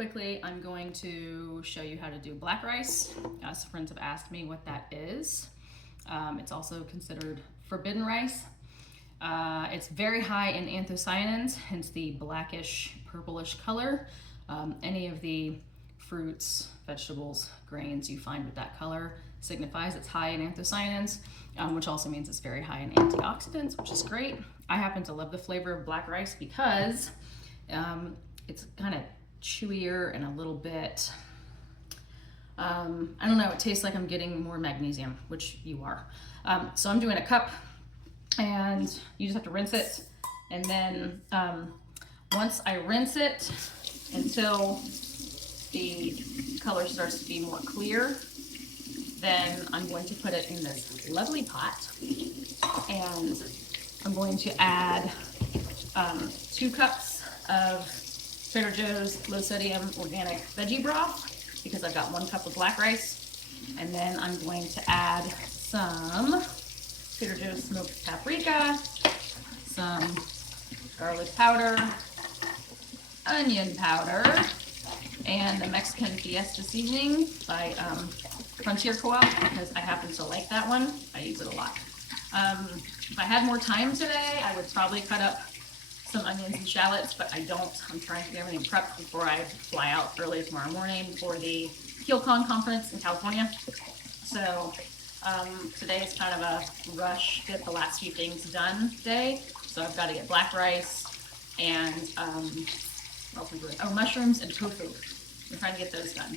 quickly, I'm going to show you how to do black rice. Some friends have asked me what that is. It's also considered forbidden rice. It's very high in anthocyanins, hence the blackish, purplish color. Any of the fruits, vegetables, grains you find with that color signifies it's high in anthocyanins, which also means it's very high in antioxidants, which is great. I happen to love the flavor of black rice because it's kind of chewier and a little bit, I don't know, it tastes like I'm getting more magnesium, which you are. So I'm doing a cup, and you just have to rinse it. And then once I rinse it until the color starts to be more clear, then I'm going to put it in this lovely pot, and I'm going to add 2 cups of Trader Joe's low sodium organic veggie broth, because I've got 1 cup of black rice. And then I'm going to add some Trader Joe's smoked paprika, some garlic powder, onion powder, and the Mexican Fiesta seasoning by Frontier Co-op, because I happen to like that one. I use it a lot. If I had more time today, I would probably cut up some onions and shallots, but I don't. I'm trying to get everything prepped before I fly out early tomorrow morning for the KeelCon conference in California. So today is kind of a rush, get the last few things done day. So I've got to get black rice and what else am I doing? Oh, mushrooms and tofu. I'm trying to get those done,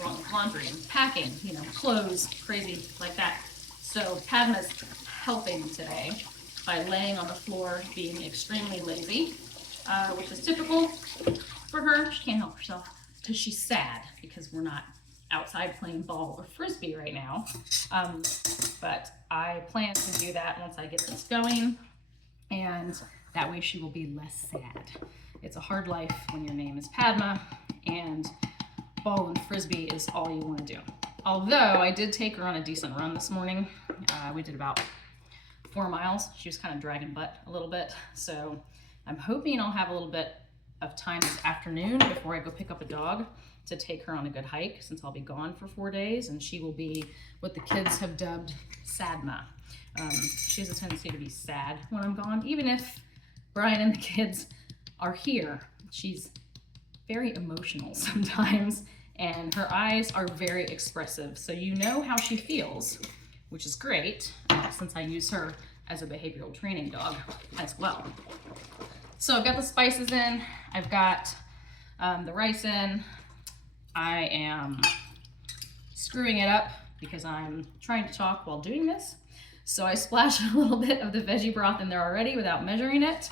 along with laundry and packing, you know, clothes, crazy like that. So Padma's helping today by laying on the floor, being extremely lazy, which is typical for her. She can't help herself because she's sad because we're not outside playing ball or frisbee right now. But I plan to do that once I get this going, and that way she will be less sad. It's a hard life when your name is Padma and ball and frisbee is all you want to do. Although I did take her on a decent run this morning. We did about 4 miles. She was kind of dragging butt a little bit. So I'm hoping I'll have a little bit of time this afternoon before I go pick up a dog to take her on a good hike, since I'll be gone for 4 days, and she will be what the kids have dubbed Sadma. She has a tendency to be sad when I'm gone, even if Brian and the kids are here. She's very emotional sometimes, and her eyes are very expressive. So you know how she feels, which is great, since I use her as a behavioral training dog as well. So I've got the spices in, I've got the rice in. I am screwing it up because I'm trying to talk while doing this. So I splashed a little bit of the veggie broth in there already without measuring it.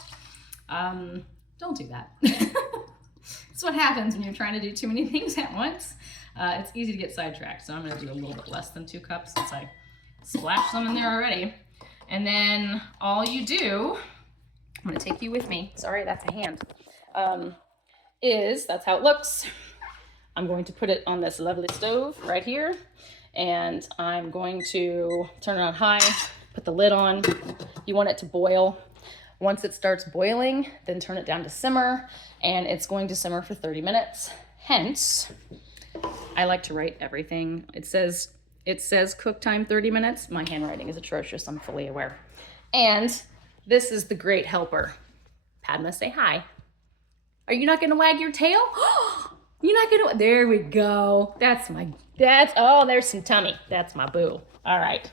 Don't do that. That's what happens when you're trying to do too many things at once. It's easy to get sidetracked. So I'm gonna do a little bit less than 2 cups since I splashed some in there already. And then all you do, I'm gonna take you with me. Sorry, that's a hand. That's how it looks. I'm going to put it on this lovely stove right here, and I'm going to turn it on high, put the lid on. You want it to boil. Once it starts boiling, then turn it down to simmer, and it's going to simmer for 30 minutes. Hence, I like to write everything. It says cook time 30 minutes. My handwriting is atrocious, I'm fully aware. And this is the great helper. Padma, say hi. Are you not gonna wag your tail? You're not gonna, there we go. Oh, there's some tummy. That's my boo. All right.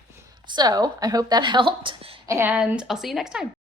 So I hope that helped, and I'll see you next time.